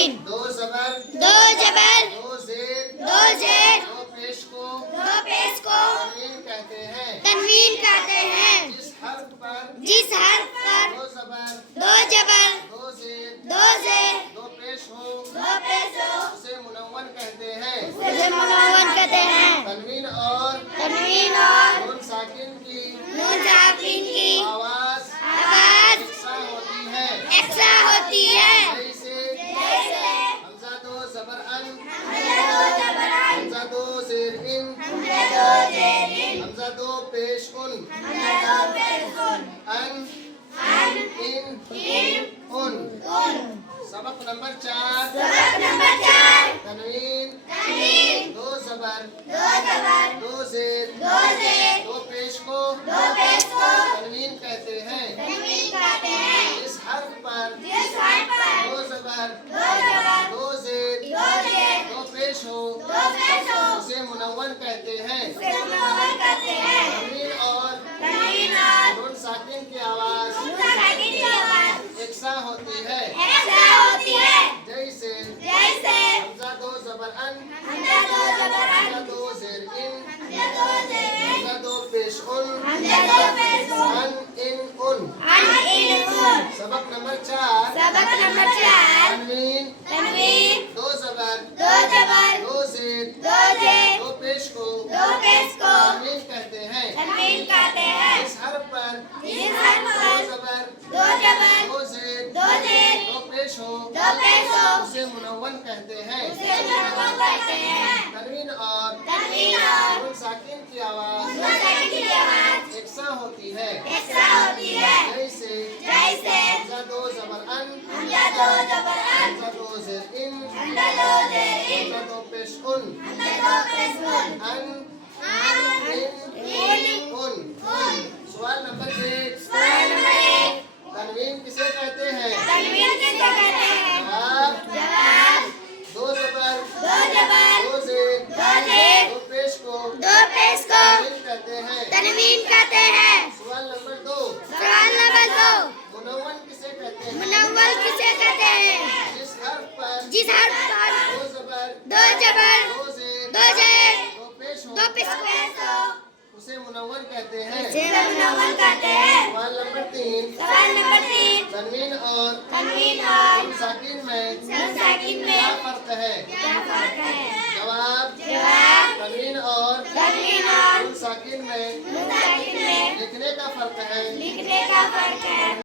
تنوین دو زبر دو زبر دو زیر دو زیر دو پیش کو دو پیش کو تنوین کہتے ہیں تنوین کہتے ہیں جس حرف پر جس حرف پر دو زبر دو زبر دو زیر دو زیر دو پیش ہو دو پیش ہو اسے منون کہتے ہیں اسے منون کہتے ہیں تنوین اور تنوین اور نون ساکن کی نون ساکن کی آواز آواز یکساں ہوتی ہے یکساں ہوتی ہے جیسے جیسے حمزہ دو زبر ان حمزہ دو زبر ان حمزہ دو زیر ان حمزہ دو زیر ان حمزہ دو پیش ان حمزہ دو پیش ان ان ان ان ان ان ان سبق نمبر 4 سبق نمبر 4 تنوین تنوین دو زبر دو زبر دو زیر دو زیر دو پیش کو دو پیش کو تنوین کہتے ہیں تنوین کہتے ہیں اس حرف پر جس حرف پر دو زبر دو زبر دو زیر دو زیر دو پیش ہو دو پیش ہو اسے منون کہتے ہیں اسے منون کہتے ہیں تنوین اور تنوین اور نون ساکن کی آواز نون ساکن کی آواز یکساں ہوتی ہے یکساں ہوتی ہے جیسے جیسے حمزہ دو زبر ان حمزہ دو زبر ان حمزہ دو زیر ان حمزہ دو زیر ان حمزہ دو پیش ان حمزہ دو پیش ان ان ان ان ان ان سبق نمبر 4 سبق نمبر 4 تنوین تنوین دو زبر دو زبر دو زیر دو زیر دو پیش کو دو پیش کو تنوین کہتے ہیں تنوین کہتے ہیں اس حرف پر جس حرف دو پر زبر دو زبر دو زیر دو زیر دو پیش ہو دو پیش ہو اسے منون کہتے ہیں اسے منون کہتے ہیں تنوین اور تنوین اور نون ساکن کی آواز نون ساکن کی آواز یکساں ہوتی ہے یکساں ہوتی ہے جیسے جیسے حمزہ دو زبر ان حمزہ دو زبر ان حمزہ دو زیر ان حمزہ دو زیر ان حمزہ دو پیش ان حمزہ دو پیش ان ان ان ان سوال نمبر 1 سوال نمبر 1 تنوین کسے کہتے ہیں تنوین کسے کہتے ہیں جواب جواب دو زبر دو زبر دو زیر دو زیر دو پیش کو دو پیش کو تنوین کہتے ہیں تنوین کہتے ہیں سوال نمبر 2 سوال نمبر 2 منون کسے کہتے ہیں منول کسے کہتے ہیں جس حرف پر جس حرف پر دو زبر دو زبر دو زیر دو زیر دو پیش ہو دو پیش کو اسے منون کہتے ہیں اسے منول کہتے ہیں سوال نمبر 3 سوال نمبر 3 تنوین اور تنوین اور نون ساکن میں نون ساکن میں کیا فرق ہے کیا فرق ہے جواب جواب تنوین اور تنوین اور نون ساکن میں نون ساکن میں لکھنے کا فرق ہے لکھنے کا فرق ہے